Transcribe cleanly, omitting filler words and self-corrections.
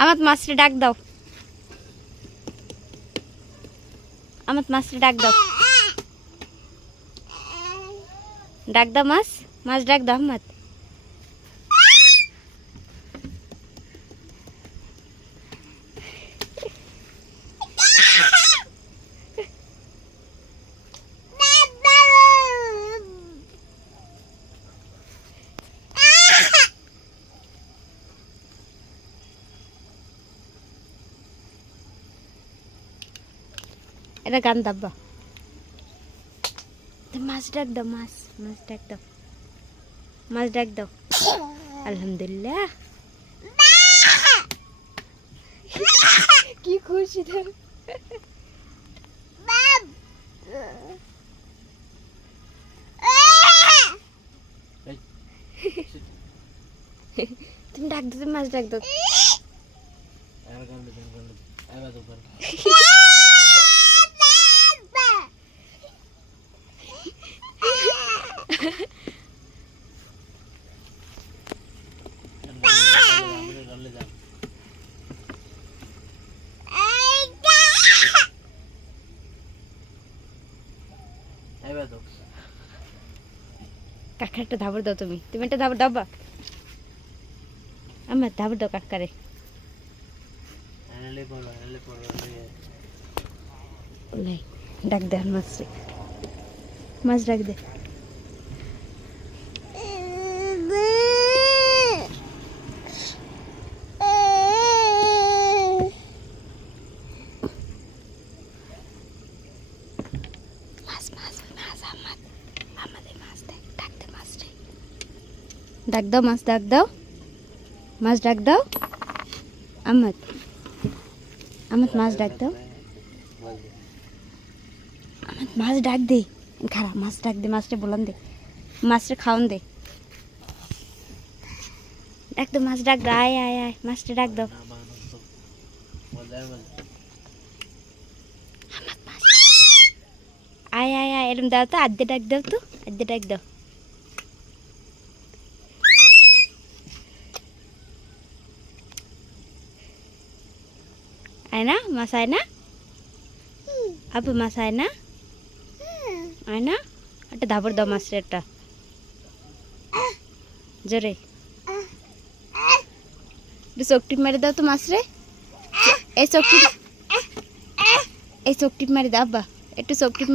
আমার মাছরে ডাক দাও, আমার মাছরে ডাক দাও, ডাক দাও মাছ, মাছ ডাক দাও আহমদ। এটা গান দাব্বা, মাছ ডাক দাও, মাছ মাছ ডাক দাও, মাছ ডাক দাও। আলহামদুলিল্লাহ কি খুশি ধর। তুমি ডাক দাও, তুমি মাছ ডাক দাও। কাকা একটা ধাবর দাও, তুমি তুমি একটা ধাবর দাও। আমার ধাবর দাও কাকারে। ডাক দে মাছ, মাছ ডাক দে। ডাক দাও মাছ, ডাক দাও মাছ, ডাক দাও আহমদ, আহমদ মাছ ডাক দাও, আহমদ মাছ ডাক দে। খারাপ মাছ ডাক দে, মাছটা বলান দে, মাছটা খাওয়ান দে। ডাক দাও মাছ, ডাক দাও, আয় আয় আয়, মাছটা ডাক দাও। আয় আয় আয়, এরম দাও তো, আদ্যে ডাক দাও তো, আদ্যে ডাক দাও। আয় না মাছ, আয় না আপু, মাছ আয় না, আয় না। একটা ধাবর দাও মাছরে, একটা জোরে চোখটি মেরে দাও তো মাছরে। এই চোখটি, এই চোখটি মেরে দাও আব্বা, একটু চোখটি মেরে